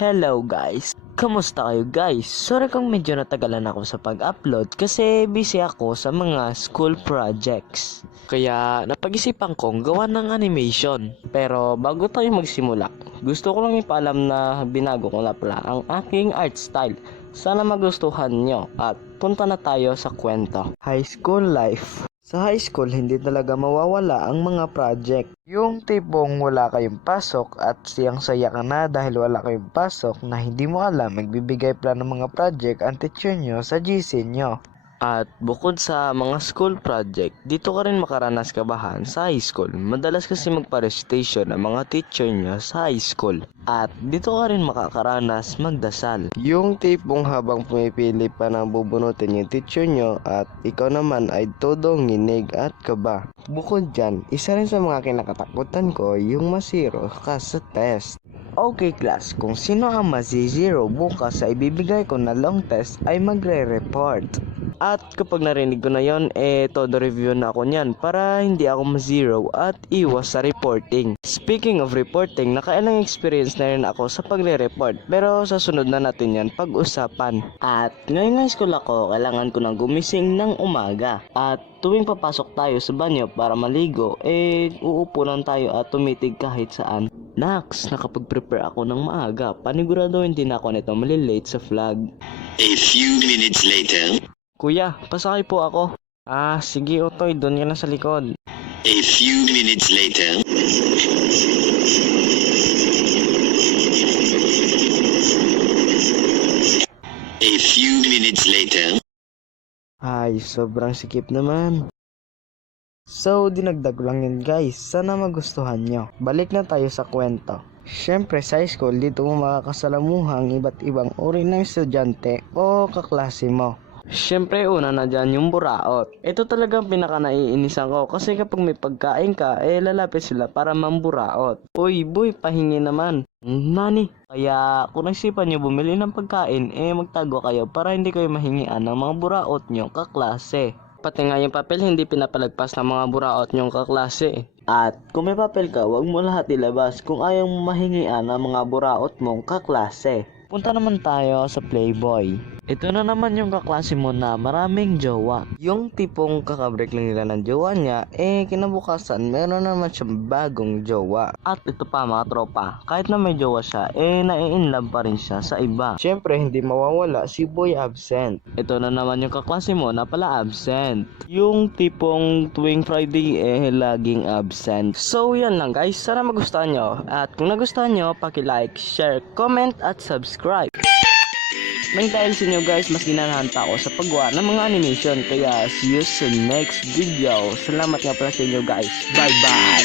Hello guys! Kamusta kayo guys? Sorry kung medyo natagalan ako sa pag-upload kasi busy ako sa mga school projects. Kaya napag-isipan kong gawa ng animation. Pero bago tayo magsimula, gusto ko lang ipaalam na binago ko na pala ang aking art style. Sana magustuhan nyo at punta na tayo sa kwento. High school life. Sa high school, hindi talaga mawawala ang mga project. Yung tipong wala kayong pasok at siyang-saya ka na dahil wala kayong pasok na hindi mo alam magbibigay pala ng mga project ang teacher nyo sa GC nyo. At bukod sa mga school project, dito ka rin makaranas kabahan sa high school. Madalas kasi magpa-recitation ang mga teacher nyo sa high school. At dito ka rin makakaranas magdasal. Yung tipong habang pumipili pa ng bubunutin yung teacher nyo at ikaw naman ay todo nginig at kaba. Bukod dyan, isa rin sa mga kinakatakutan ko yung masiro ka sa test. Okay class, kung sino ang masi-zero bukas sa ibibigay ko na long test ay magre-report. At kapag narinig ko na yon, todo review na ako niyan para hindi ako ma-zero at iwas sa reporting. Speaking of reporting, nakailang experience na rin ako sa pagre-report pero sa sunod na natin yan pag-usapan. At ngayong high school ako, kailangan ko nang gumising ng umaga. At tuwing papasok tayo sa banyo para maligo, uupo lang tayo at tumitig kahit saan. Nax, nakapag-prepare ako ng maaga. Panigurado hindi na ako nito malilate sa flag. A few minutes later. Kuya, pasakay po ako. Sige Otoy, doon ka na sa likod. A few minutes later. A few minutes later. Ay, sobrang sikip naman. So, dinagdag lang yun guys. Sana magustuhan nyo. Balik na tayo sa kwento. Siyempre sa high school, dito mo makakasalamuhang iba't ibang uri ng estudyante o kaklase mo. Siyempre una na dyan yung buraot. Ito talagang pinaka naiinisan ko kasi kapag may pagkain ka, lalapit sila para mamburaot. Uy boy, pahingi naman. Nani? Kaya kung naisipan nyo bumili ng pagkain, magtago kayo para hindi kayo mahingian ng mga buraot nyo kaklase. Pati nga yung papel hindi pinapalagpas ng mga buraot nyong kaklase. At kung may papel ka, wag mo lahat ilabas kung ayaw mo mahingian ng mga buraot mong kaklase. Punta naman tayo sa Playboy. Ito na naman yung kaklase mo na maraming jowa. Yung tipong kakabreak lang nila ng jowa niya, kinabukasan meron naman siyang bagong jowa. At ito pa mga tropa, kahit na may jowa siya, nai-inlove pa rin siya sa iba. Siyempre hindi mawawala si Boy Absent. Ito na naman yung kaklase mo na pala absent. Yung tipong tuwing Friday laging absent. So yan lang guys, sana magustuhan nyo. At kung nagustuhan nyo, paki-like, share, comment at subscribe. May dahil sa inyo guys, mas ginanahanta ako sa paggawa ng mga animation. Kaya see you sa next video. Salamat nga pala sa inyo guys. Bye bye!